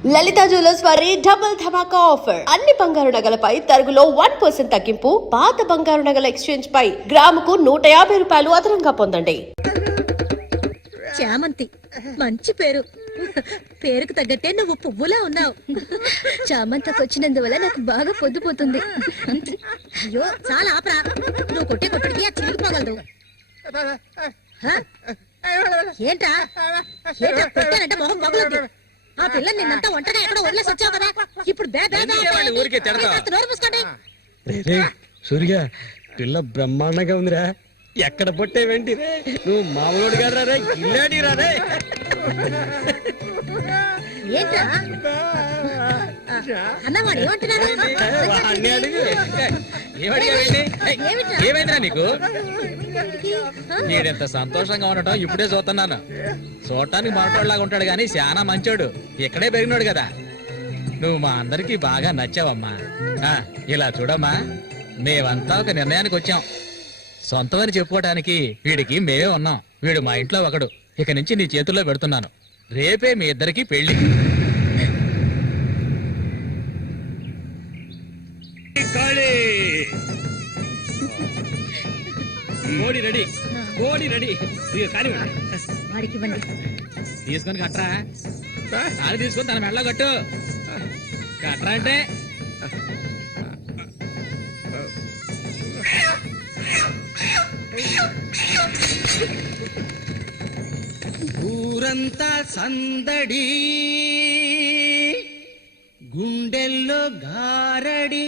లలిత jewellers వారి double ధమాకా offer. అన్ని బంగారు నగలపై తరుగులో 1% తగ్గింపు. పాత బంగారు నగల ఎక్స్చేంజ్ పై గ్రాముకు 150 రూపాయలు అదనంగా పొందండి. చామంతి మంచి పేరు. పేరుకు తగ్గట్టే నువ్వు పువ్వులా ఉన్నావు. చామంతకు వచ్చినందువల్ల నాకు బాగా పొద్దుపోతుంది. అయ్యో చాలా ఆపరా. నువ్వు కొట్టే కొట్టడికి ఆ చిరిగిపోగలదు. ఏంటా ఏంటా పెట్టానంటే మొహం పగలదు. ఆ పిల్ల నిన్నంతా ఒంటరిగా ఎక్కడో వదిలేసి వచ్చావు కదా. ఇప్పుడు నోరు మూసుకోండి. సూర్య పిల్ల బ్రహ్మాండంగా ఉందిరా. ఎక్కడ పొట్టేవేంటి రే, నువ్వు మామూలు గారు రే, గిల్లాడి రే. ఏంట్రా అన్నవాడు ఏమంటున్నాడు? ఏమైందిరా నీకు? నీడెంత సంతోషంగా ఉండటం ఇప్పుడే చూస్తున్నాను. చూడటానికి మాట్లాడలాగా ఉంటాడు గాని చాలా మంచోడు. ఇక్కడే పెరిగినాడు కదా. నువ్వు మా అందరికి బాగా నచ్చావమ్మా. ఇలా చూడమ్మా, మేమంతా ఒక నిర్ణయానికి వచ్చాం. సొంతమని చెప్పుకోవటానికి వీడికి మేమే ఉన్నాం. వీడు మా ఇంట్లో ఒకడు. ఇక నుంచి నీ చేతుల్లో పెడుతున్నాను. రేపే మీ ఇద్దరికి పెళ్లి. కోడి రెడీ, కోడి రెడీ. వాడికి ఇవ్వండి. తీసుకొని కట్టరా. అది తీసుకొని తన మెడలో కట్టు. కట్టరా అంటే ఊరంతా సందడి, గుండెల్లో గారడి,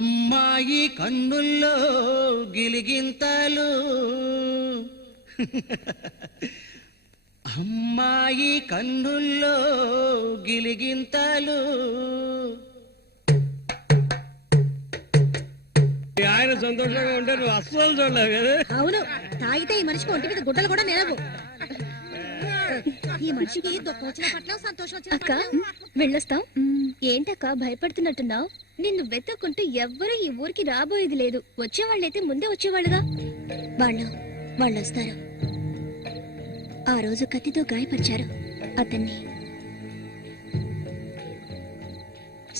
అమ్మాయి కన్నుల్లో గిలిగింతలు, అమ్మాయి కన్నుల్లో గిలిగింతలు. ఆయన సంతోషంగా ఉంటే నువ్వు అస్సలు చూడలేవు కదా. అవును, తాగితే ఈ మనిషికి ఒంటి మీద గుడ్డలు కూడా నిలవు. ఈ మనిషికి దుఃఖం వచ్చిన పట్ల సంతోషం వచ్చిన అక్క వెళ్ళొస్తాం. ఏంటక్క భయపడుతున్నట్టున్నావు? నిన్ను వెతుక్కుంటూ ఎవ్వరూ ఈ ఊరికి రాబోయేది లేదు. వచ్చేవాళ్ళైతే ముందే వచ్చేవాళ్ళుగా. వాళ్ళు వస్తారు. ఆ రోజు కత్తితో గాయపరిచారు అతన్ని.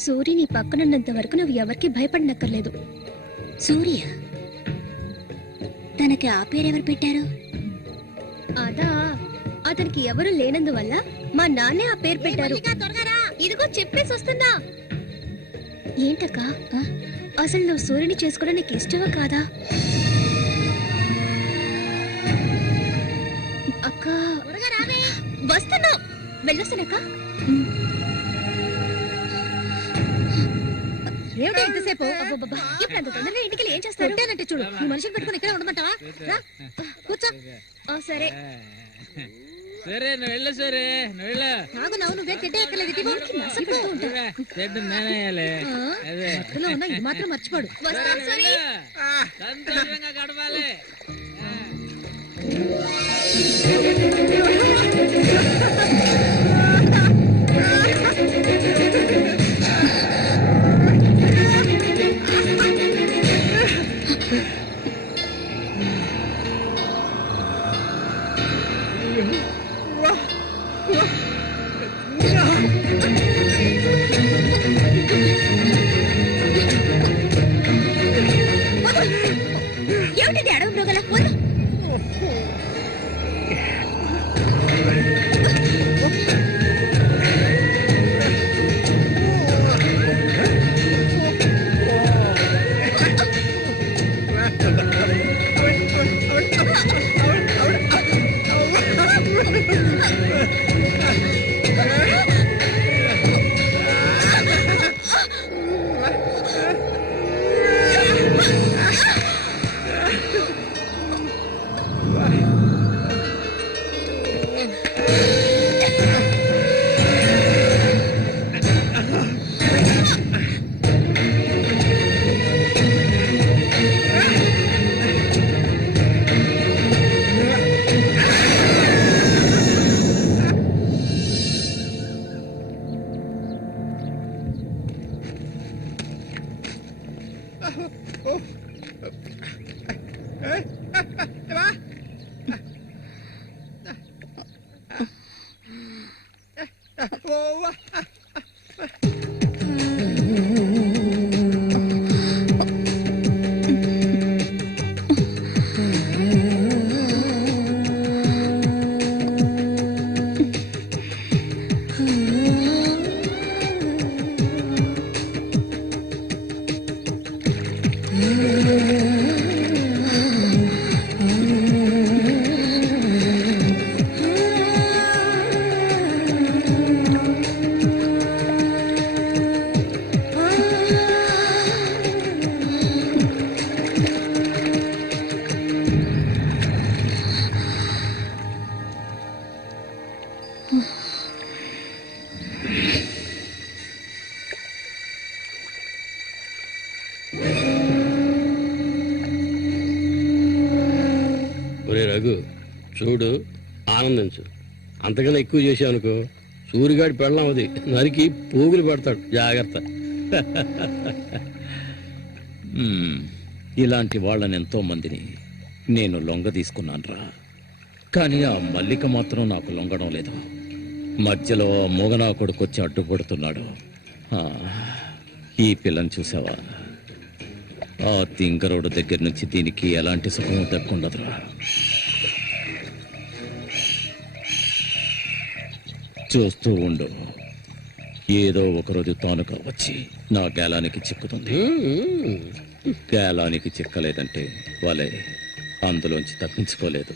సూర్య నీ పక్కనున్నంత వరకు నువ్వు ఎవరికి భయపడనక్కర్లేదు. సూర్య తనకి ఆ పేరెవరు పెట్టారు? అదా, అతనికి ఎవరు లేనందువల్ల మా నాన్నే ఆ పేరు పెట్టారు. ఇదిగో చెప్పేసి వస్తున్నా. ఏంటక్క, అసలు నువ్వు సూర్యుని చేసుకోవడం నీకు ఇష్టమా కాదా? అక్క వస్తున్నా, వెళ్ళొస్తానక్క. ఏమిటి ఎంతసేపు? ఇప్పుడు అంత తొందరగా ఇంటికి ఏం చేస్తారు? అంటే చూడు, ఈ మనిషిని పెట్టుకుని ఇక్కడే ఉండమంటావా? కూర్చో. సరే సరే, నువ్వు వెళ్ళు. సరే నువ్వు వెళ్ళు. నాగు నువ్వే చెడ్డ ఎక్కలేదు. ఇది మాత్రం మర్చిపోడు. సంతోషంగా గడపాలి. ఏమిటి అడవి మృగల? ఒరే రఘు చూడు, ఆనందించు. అంతకన్నా ఎక్కువ చేసావు అనుకో సూరిగాడి పెళ్ళం అది నరికి పోగులు పెడతాడు. జాగ్రత్త. ఇలాంటి వాళ్ళని ఎంతో మందిని నేను లొంగ తీసుకున్నానురా. కానీ ఆ మల్లిక మాత్రం నాకు లొంగడం లేదు. మధ్యలో మూగనా కొడుకొచ్చి అడ్డుపడుతున్నాడు. ఈ పిల్లని చూసావా? ఆ తింగరోడు దగ్గర నుంచి దీనికి ఎలాంటి సుఖం దక్కుండదురా. చూస్తూ ఉండు, ఏదో ఒకరోజు తానుగా వచ్చి నా గేలానికి చిక్కుతుంది. గేలానికి చిక్కలేదంటే వాళ్ళే అందులోంచి తప్పించుకోలేదు.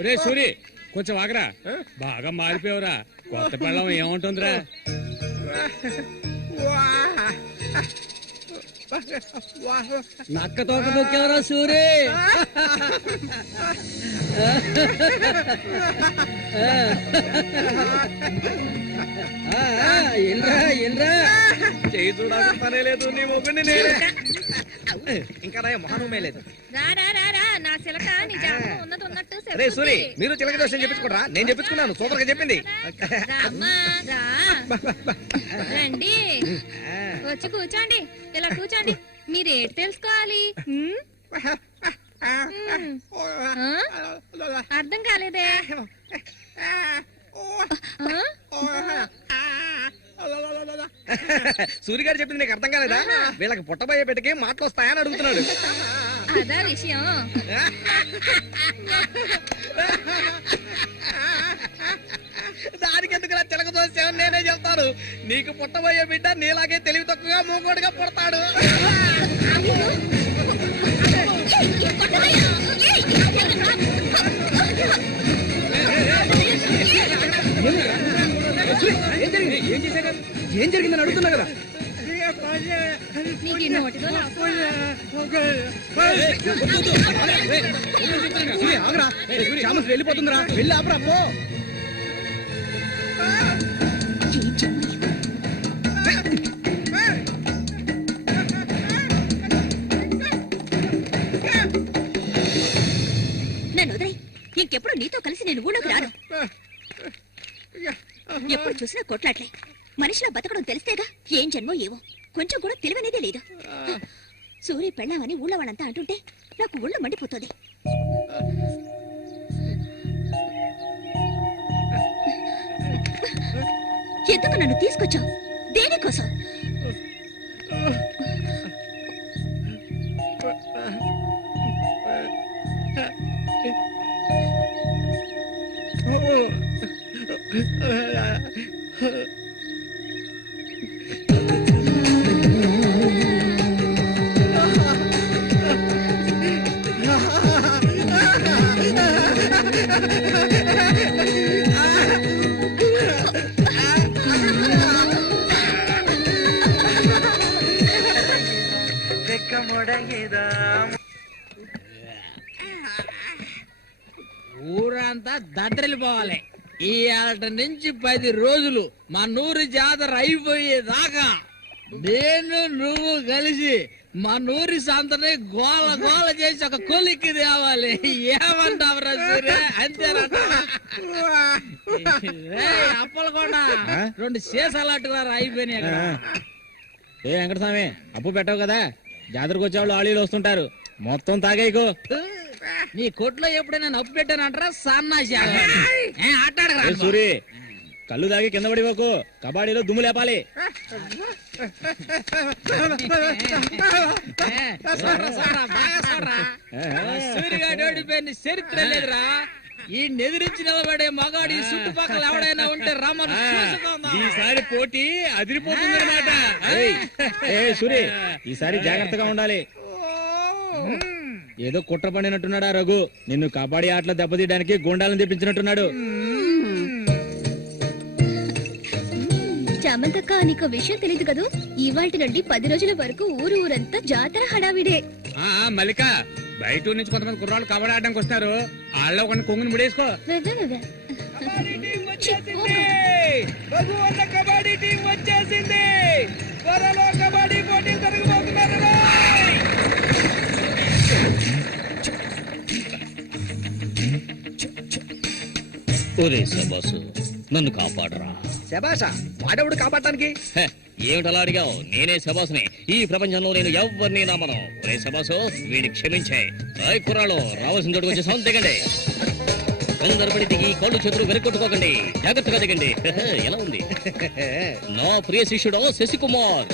ఒరే సూరి, కొంచెం ఆగరా. బాగా మారిపోయావురా. కొత్త పెళ్ళం ఏముంటుందిరా? నక్క తోక దొక్కేవరా సూరి. చేయి చూడాలనే లేదు నీ మొగ్గుని నేనే. ఇంకా నా మొహనమే లేదు. అరే సూరి, మీరు చిలక దోషం చెప్పించుకోరా? నేను చెప్పించుకున్నాను. సూపర్ గా చెప్పింది. రండి, వచ్చి కూర్చోండి. ఇలా కూర్చోండి. మీరేటి తెలుసుకోవాలి? అర్థం కాలేదే? సూర్య గారు చెప్పింది నీకు అర్థం కాలేదా? వీళ్ళకి పుట్టబోయే బిడ్డకి మాటలు వస్తాయని అడుగుతున్నాడు. అదా విషయం. దానికి ఎందుకు చిలక దోషం నేనే చెప్తాను. నీకు పుట్టబోయే బిడ్డ నీలాగే తెలివి తక్కువగా మూగోడుగా పుడతాడు. ఏం జరిగిందని అడుగుతున్నా కదా. నీకు ఈ నోటితో వెళ్ళిపోతుందిరా. వెళ్ళి ఆపరా పో. నన్ను వదిలే. ఇంకెప్పుడు నీతో కలిసి నేను ఊళ్ళోకి రాను. ఎప్పుడు చూసినా కొట్లాట్లే. మనిషిలా బతకడం తెలిస్తేగా. ఏం జన్మో ఏవో, కొంచెం కూడా తెలివనేదే లేదు. సూర్య పెళ్ళామని ఊళ్ళో వాళ్ళంతా అంటుంటే నాకు ఒళ్ళు మండిపోతుంది. ఎందుకు నన్ను తీసుకొచ్చావు? దేనికోసం? ఊరంతా అంతా దద్దరిల్లిపోవాలి. ఈ ఆట నుంచి 10 రోజులు మా నూరు జాతర అయిపోయేదాకా నేను నువ్వు కలిసి మా నూరి సంతని గోల గోల చేసి ఒక కొలిక్కి తేవాలి. ఏమంటావురా సూర్య? అంతేనంట. అప్పలు కూడా 2 సీసాలట్టుగా అయిపోయినాయి అక్కడ. ఏ వెంకటస్వామి అప్పు పెట్టవు కదా, జాతరకు వచ్చేవాళ్ళు ఆళీలు వస్తుంటారు, మొత్తం తాగేయకు. నీ కొట్లో ఎప్పుడైనా నప్పు పెట్టానంటారా సన్నాసి? ఆటాడరా సూరి, కళ్ళు తాగి కింద పడిపోకు, కబాడీలో దుమ్ము లేపాలి. సూర్యగాడి ఓడిపోయిన చరిత్ర లేదురా. ఈ నెదిరించి నిలబడే మగాడు ఈ చుట్టుపక్కల ఎవడైనా ఉంటే రమ్మను. ఈసారి పోటీ అదిరిపోతుంది అనమాట. సూరి, ఈసారి జాగ్రత్తగా ఉండాలి. ఏదో కుట్ర పడినట్టున్నాడా రఘు, నిన్ను కబాడీ ఆటలో దెబ్బతీయడానికి గుండాలను తెప్పించినట్టున్నాడు. చామంతక్క, నీకు విషయం తెలియదు కదూ, ఇవాల్టి నుండి 10 రోజుల వరకు ఊరంతా జాతర హడావిడే. మల్లిక, బయట నుంచి కొంతమంది కుర్రాళ్ళు కబడ్డీ ఆడడానికి వస్తారు, వాళ్ళ ఒక కొంగుని ముడేసుకో. కబడ్డీ టీం వచ్చేసింది. త్వరలో కబడ్డీ పోటీలు జరగబోతున్నారు. ఒరే శబాసు, నన్ను కాపాడరా. శబాషా, వాడెవడు కాపాడటానికి? ఏమిటలా అడిగావు? నేనే శబాసుని. ఈ ప్రపంచంలో నేను ఎవరిని నమ్మను. ఒరే శబాసు, వీడిని క్షమించే. కుర్రాళ్ళు రావాల్సిన చోటుకు వచ్చేసాం, దిగండి. అందరపడి దిగి కాళ్ళు చేతులు వెనక్కొట్టుకోకండి, జాగ్రత్తగా దిగండి. ఎలా ఉంది నా ప్రియ శిష్యుడు శశికుమార్?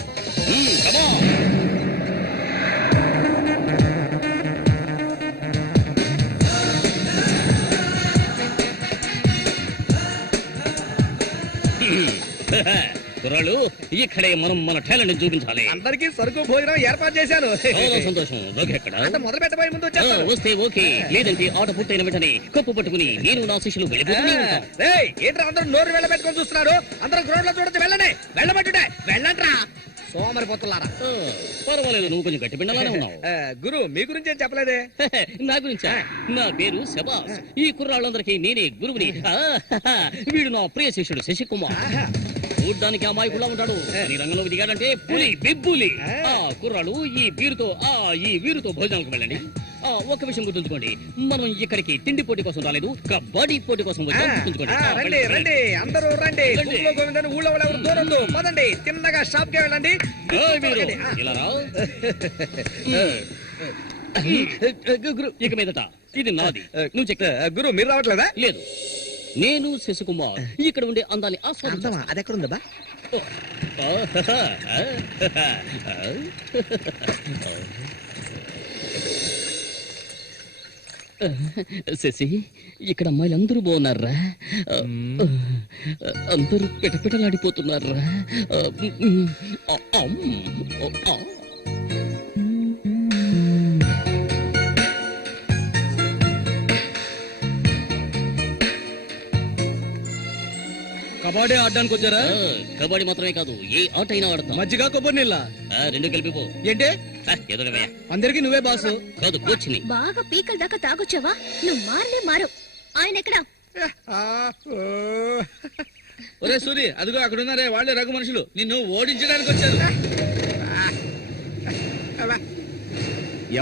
కుర్రాళ్ళు, ఇక్కడే మనం మన టాలెంట్ చూపించాలి. అందరికీ సరుకు భోజనం ఏర్పాటు చేశాను. చాలా సంతోషం. ఎక్కడ మొదలు పెట్టబోయే ముందు వచ్చేస్తాను. వస్తే ఓకే, లేదంటే ఆట పూర్తయిన వెంటనే కప్పు పట్టుకుని నేను నా శిష్యులు వెళ్ళిపోతూనే ఉంటాం. ఏంట్రా అందరూ నోరు వెళ్ళబెట్టుకొని చూస్తున్నారు? అందరూ గ్రౌండ్ లో చూడొచ్చు, వెళ్ళండి. వెళ్ళబెట్టుడే, వెళ్ళంట్రా సోమరిపోతున్నారా. పర్వాలేదు, నువ్వు కొంచెం గట్టి పిండలానే ఉన్నావు. గురు, మీ గురించి ఏం చెప్పలేదే? నా గురించా? నా పేరు శబాస్. ఈ కుర్రాళ్ళందరికీ నేనే గురువుని. వీడు నా ప్రియ శిష్యుడు శశికుమార్. చూడ్డానికి అమాయకులా ఉంటాడు, ఈ రంగంలో దిగాడంటే పులి, బిబ్బులి. కుర్రాళ్ళు, ఈ వీరుతో భోజనాలకు వెళ్ళండి. ఒక్క విషయం గుర్తుంచుకోండి, మనం ఇక్కడికి తిండి పోటీ కోసం రాలేదు, కబడ్డీ పోటీ కోసం వచ్చాం. రండి రండి, అందరూ రండి. గోవిందని ఊళ్ళో వాళ్ళు ఎవరు దూరంలో పదండి, తిన్నగా షాప్ కి వెళ్ళండి. ఇలా రా. ఇక మీదట ఇది నాది, నువ్వు చెక్. గురు, మీరు రావట్లేదా? లేదు, నేను శశికుమార్ ఇక్కడ ఉండే అందాన్ని ఆస్వాదించా. అది ఎక్కడ ఉందా? శశి, ఇక్కడ అమ్మాయిలు అందరూ బాగున్నారా? అందరూ పిటపిటలాడిపోతున్నారా? కబడ్డీ ఆడడానికి వచ్చారా? కబడ్డీ మాత్రమే కాదు, ఏ ఆట అయినా ఆడతాం. మజ్జిగ కొబ్బరి నీళ్ళ 2 కలిపిపో. ఏంటి? ఎదురవే. అందరికి నువ్వే బాసు కాదు, కోచ్ని. బాగా పీకల దాకా తాగొచ్చావా? నువ్వు మారు. ఆయన ఎక్కడా? ఒరే సూరి, అదిగో అక్కడ ఉన్నారే, వాళ్ళే రఘు మనుషులు, నిన్ను ఓడించడానికి వచ్చారు.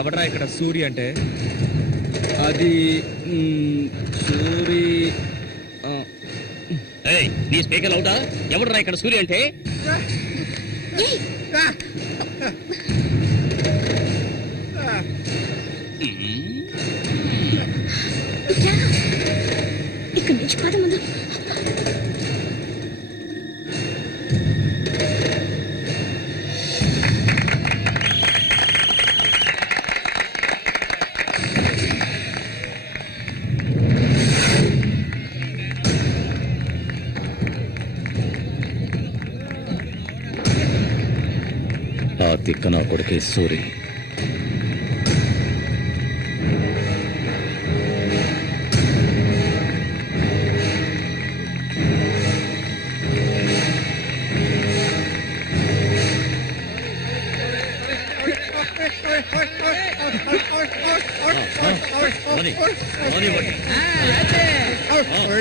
ఎవడ్రా ఇక్కడ సూరి అంటే? అది సూరి. నీ స్పీకర్ అవుతా? ఎవడరా ఇక్కడ సూర్య అంటే? ఇక్కడ నుంచి పద ముందు. ఆ తిక్క నా కొడుకే సూరి.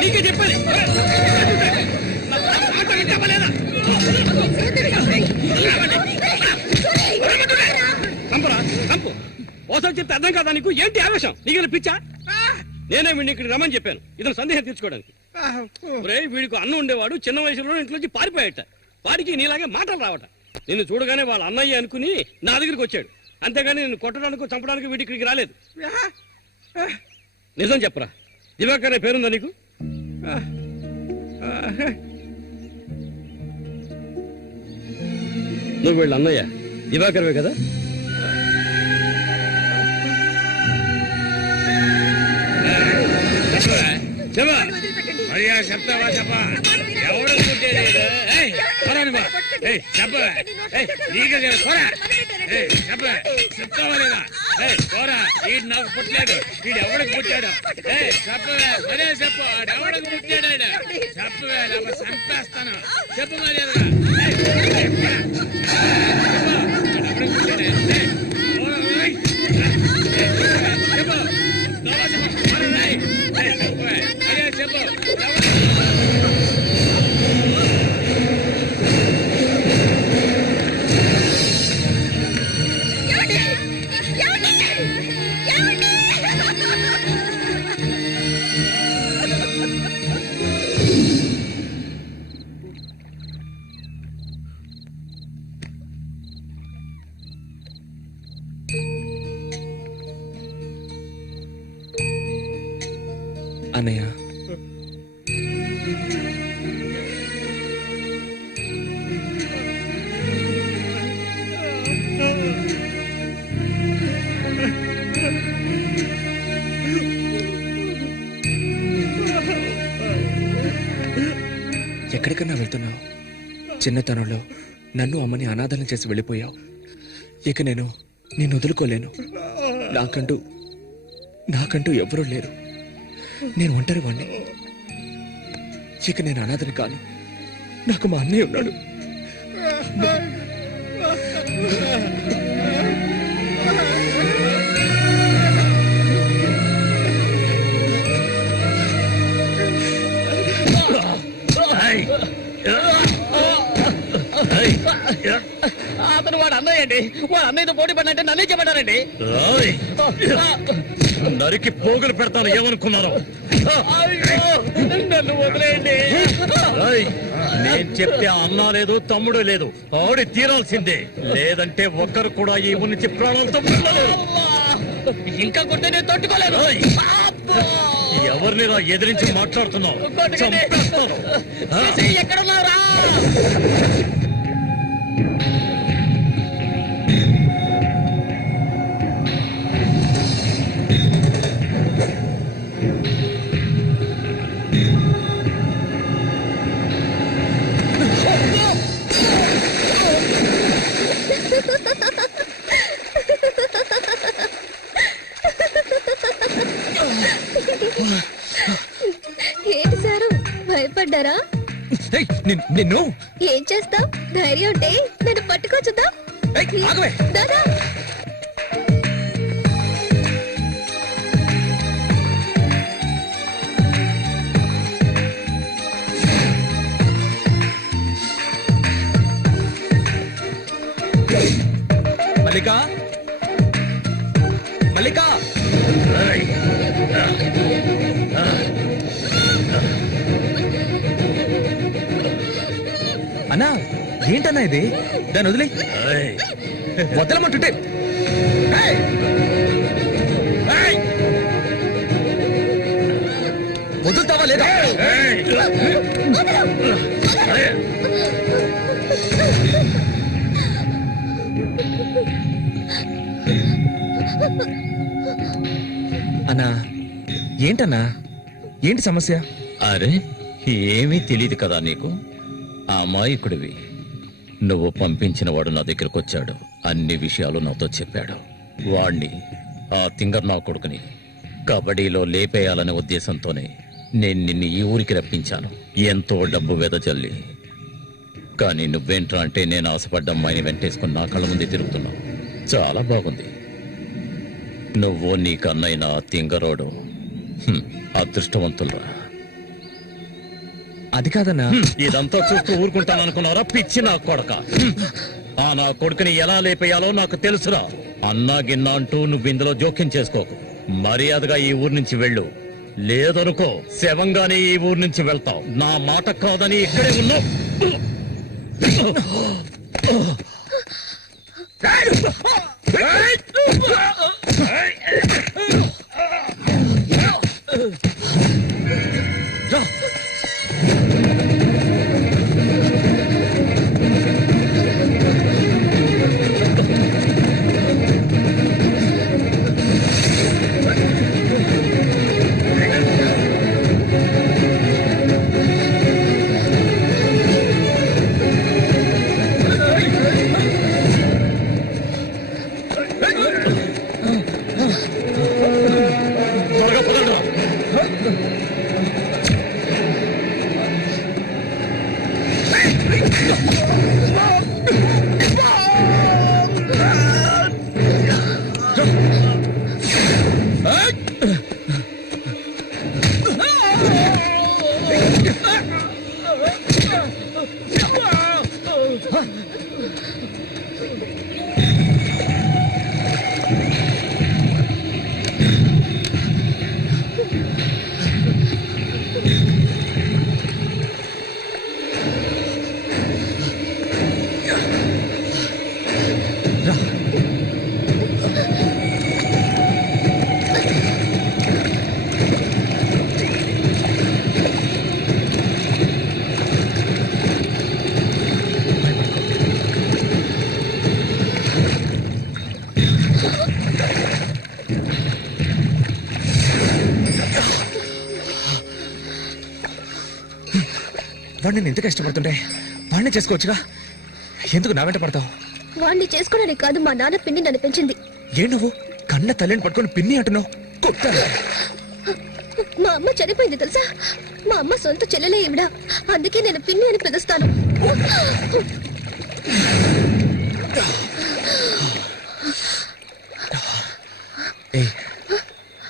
నీకే చెప్పాలి. చంపరా చంపు. ఓసారి చెప్తే అర్థం కాదా నీకు? ఏంటి ఆవేశం? నీకు పిచ్చా? నేనే వీడిని ఇక్కడికి రమ్మని చెప్పాను ఇతను సందేహం తీర్చుకోవడానికి. వీడికి అన్న ఉండేవాడు, చిన్న వయసులో ఇంట్లోంచి పారిపోయాట. వాడికి నీలాగే మాటలు రావట. నిన్ను చూడగానే వాళ్ళ అన్నయ్య అనుకుని నా దగ్గరికి వచ్చాడు. అంతేగాని నిన్ను కొట్టడానికి చంపడానికి వీడి ఇక్కడికి రాలేదు. నిజం చెప్పరా, దివాకర్ అనే పేరుందా నీకు? నువ్వు వీళ్ళ అన్నయ్య దివాకర్వే కదా? చెప్తావా చెప్పా? ఎవరు చెప్తావా లేదా? పోరా, వీడు నాకు పుట్టలేదు. వీడు ఎవడికి పుట్టాడు? చెప్పవే, మరే చెప్పు. ఎవడికి పుట్టాడు? చెప్పవే, చంపేస్తాను. చెప్పు మర్యాదగా. అన్నయ్య, ఎక్కడికన్నా వెళ్తున్నావు? చిన్నతనంలో నన్ను అమ్మని అనాథలను చేసి వెళ్ళిపోయావు. ఇక నేను నిన్ను వదులుకోలేను. నాకంటూ ఎవరూ లేరు. నేను ఒంటరి వాణ్ణి. ఇక నేను అనాథని కాను. నాకు మా అన్నయ్య ఉన్నాడు. అతను వాడు అన్నయ్య అండి. వాడు అన్నయ్యతో పోటీ పడినట్టే నన్నే చెప్పారండి. నరికి పోగులు పెడతాను ఏమనుకున్నారు? నన్ను వదిలేయండి. నేను చెప్తే అన్నా లేదు, తమ్ముడు లేదు. ఆడి తీరాల్సిందే. లేదంటే ఒక్కరు కూడా ఈ ఊరి నుంచి ప్రాణాలతో వెళ్ళలేరు. ఇంకా కొట్టే నేను తట్టుకోలేను. ఎవరిని ఎదిరించి మాట్లాడుతున్నావు? ఎక్కడున్నారా? ఏంటి సారు, భయపడ్డారా? నిన్ను ఏం చేస్తావ్? ధైర్యం ఉంటే నన్ను పట్టుకోవచ్చుదా? దాదా, మల్లికా, మల్లికా, అన్నా ఏంటన్నా ఇది? దాన్ని వదిలే. వదలమంటుంటే వదులుతావా లేదా? అన్నా ఏంటన్నా, ఏంటి సమస్య? అరే, ఏమీ తెలియదు కదా నీకు? అమాయకుడివి. నువ్వు పంపించిన వాడు నా దగ్గరకు వచ్చాడు. అన్ని విషయాలు నాతో చెప్పాడు. వాణ్ణి, ఆ తింగర్ నా కొడుకుని కబడ్డీలో లేపేయాలనే ఉద్దేశంతోనే నేను నిన్ను ఈ ఊరికి రప్పించాను, ఎంతో డబ్బు వెదజల్లి. కానీ నువ్వేంట్రా అంటే నేను ఆశపడ్డ అమ్మాయిని వెంటేసుకుని నా కళ్ళ ముందే తిరుగుతున్నావు. చాలా బాగుంది. నువ్వు నీ కన్నైనా తింగరోడు అదృష్టవంతులరా. అది కాదన్నా. ఇదంతా చూస్తూ ఊరుకుంటాననుకున్నారా పిచ్చి నా కొడక? ఆ నా కొడుకుని ఎలా లేపేయాలో నాకు తెలుసురా. అన్నా గిన్నా అంటూ నువ్వు ఇందులో జోక్యం చేసుకోకు. మర్యాదగా ఈ ఊరు నుంచి వెళ్ళు, లేదనుకో శవంగానే ఈ ఊరు నుంచి వెళ్తావు. నా మాట కాదని ఇక్కడే ఉన్నావు. వాడిని నేను ఎంత కష్టపడుతుంటే వాడిని చేసుకోవచ్చుగా, ఎందుకు నా వెంట పడతావు? వాడిని చేసుకోవడానికి కాదు, మా నాన్న పిన్ని నన్ను పెంచింది. ఏ నువ్వు కన్న తల్లిని పట్టుకొని పిన్ని అంటున్నావు? కొట్టాలి. మా అమ్మ చనిపోయింది తెలుసా? మా అమ్మ సొంత చెల్లెలే ఈవిడ, అందుకే నేను పిన్ని అని పిలుస్తాను. ఏ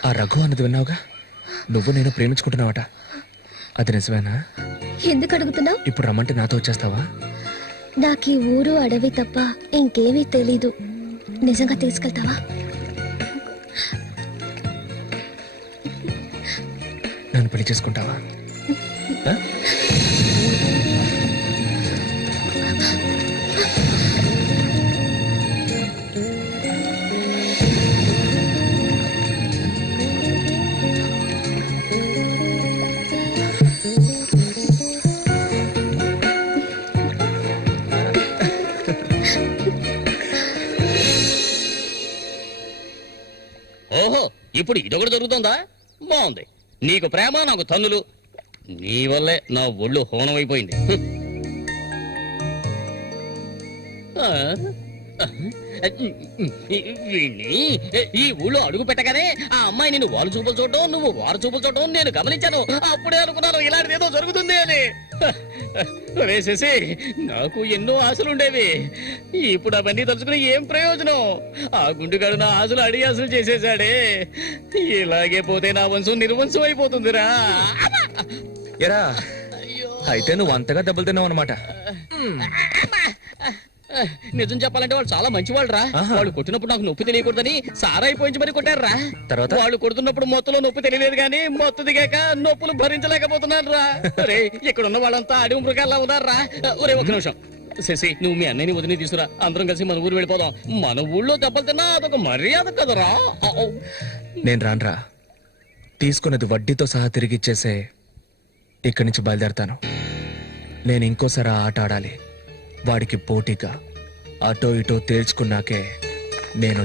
ఆ రఘు అన్నది విన్నావుగా? నువ్వు నేను ప్రేమించుకుంటున్నావట, అది నిజమేనా? ఎందుకు అడుగుతున్నావు? ఇప్పుడు రమ్మంటే నాతో వచ్చేస్తావా? నాకు ఈ ఊరు అడవి తప్ప ఇంకేమీ తెలీదు. నిజంగా తీసుకెళ్తావా? నన్ను పెళ్లి చేసుకుంటావా? ఓహో, ఇప్పుడు ఇదొకటి జరుగుతుందా? బాగుంది. నీకు ప్రేమ, నాకు తన్నులు. నీ వల్లే నా ఒళ్ళు హోనమైపోయింది. వీణ్ణి ఈ ఊళ్ళో అడుగు పెట్టగానే ఆ అమ్మాయి నేను వాళ్ళు చూపులు చూడటం, నువ్వు వారు చూపులు చూడటం నేను గమనించాను. అప్పుడే అనుకున్నాను ఇలాంటిది ఏదో జరుగుతుంది అని. వేసేసి నాకు ఎన్నో ఆశలుండేవి. ఇప్పుడు అవన్నీ తలుచుకుని ఏం ప్రయోజనం? ఆ గుండుగాడు నా ఆశలు అడిగి ఆశలు చేసేసాడే. ఇలాగే పోతే నా వంశం నిర్వంశం అయిపోతుందిరా. ఎరా, అయితే నువ్వు అంతగా దెబ్బలు తిన్నావు అనమాట. నిజం చెప్పాలంటే వాళ్ళు చాలా మంచి వాళ్ళు రా. వాళ్ళు కొట్టినప్పుడు నాకు నొప్పి తెలియకూడదని సారాయిపోయించి మరి కొట్టారా. తర్వాత వాళ్ళు కొడుతున్నప్పుడు మొత్తంలో నొప్పి తెలియలేదు కానీ మొత్తం దిగాక నొప్పులు భరించలేకపోతున్నారు రా. ఒరే, ఇక్కడ ఉన్న వాళ్ళంతా అడవి మృగాల్లా ఉన్నారా. ఒరే ఒక్క నిమిషం శశి, నువ్వు మీ అన్నయ్యని వదిలి తీసుకురా. అందరం కలిసి మన ఊరు వెళ్ళిపోదాం. మన ఊళ్ళో దెబ్బలు తిన్నా అదొక మర్యాద కదరా. నేను రానురా, తీసుకున్నది వడ్డీతో సహా తిరిగి ఇచ్చేసే ఇక్కడి నుంచి బయలుదేరతాను. నేను ఇంకోసారి ఆ ఆట ఆడాలి. వాడికి పోటీగా అటో ఇటో తేల్చుకున్నాకే నేను